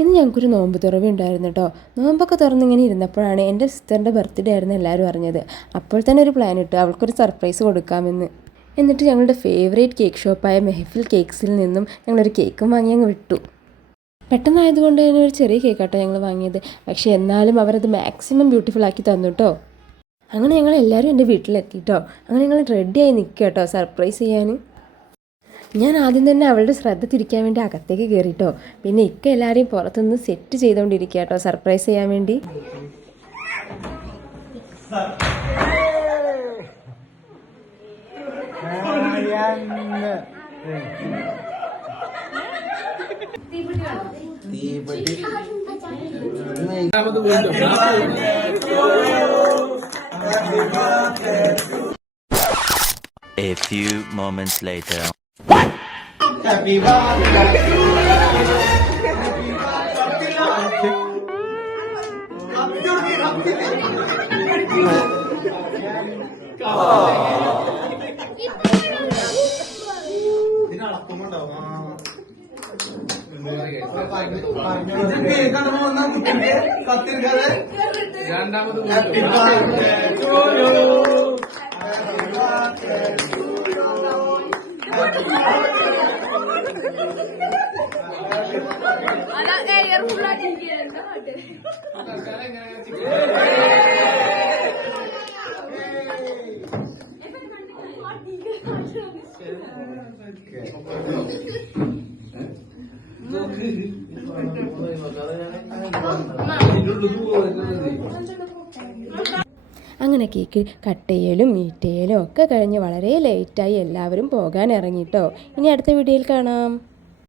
ഇന്ന് ഞങ്ങൾക്കൊരു നോമ്പ് തുറവി ഉണ്ടായിരുന്നു കേട്ടോ. നോമ്പൊക്കെ തുറന്നിങ്ങനെ ഇരുന്നപ്പോഴാണ് എൻ്റെ സിസ്റ്ററിൻ്റെ ബർത്ത്ഡേ ആയിരുന്നു എല്ലാവരും അറിഞ്ഞത്. അപ്പോൾ തന്നെ ഒരു പ്ലാൻ ഇട്ടു, അവൾക്കൊരു സർപ്രൈസ് കൊടുക്കാമെന്ന്. എന്നിട്ട് ഞങ്ങളുടെ ഫേവറേറ്റ് കേക്ക് ഷോപ്പായ മെഹഫിൽ കേക്ക്സിൽ നിന്നും ഞങ്ങളൊരു കേക്കും വാങ്ങി അങ്ങ് വിട്ടു. പെട്ടെന്നായതുകൊണ്ട് തന്നെ ഒരു ചെറിയ കേക്കാട്ടോ ഞങ്ങൾ വാങ്ങിയത്. പക്ഷേ എന്നാലും അവരത് മാക്സിമം ബ്യൂട്ടിഫുൾ ആക്കി തന്നു കേട്ടോ. അങ്ങനെ ഞങ്ങൾ എല്ലാവരും എൻ്റെ വീട്ടിലെത്തിയിട്ടോ. അങ്ങനെ ഞങ്ങൾ റെഡിയായി നിൽക്കുക കേട്ടോ സർപ്രൈസ് ചെയ്യാൻ. ഞാൻ ആദ്യം തന്നെ അവളുടെ ശ്രദ്ധ തിരിക്കാൻ വേണ്ടി അകത്തേക്ക് കയറിട്ടോ. പിന്നെ എല്ലാവരെയും പുറത്തുനിന്ന് സെറ്റ് ചെയ്തുകൊണ്ടിരിക്കുക കേട്ടോ സർപ്രൈസ് ചെയ്യാൻ വേണ്ടി. A few moments later. Happy birthday. അങ്ങനെ കേക്ക് കട്ട് ചെയ്യലും മീറ്റ് ചെയ്യലും ഒക്കെ കഴിഞ്ഞ് വളരെ ലേറ്റായി എല്ലാവരും പോകാൻ ഇറങ്ങിട്ടോ. ഇനി അടുത്ത വീഡിയോയിൽ കാണാം.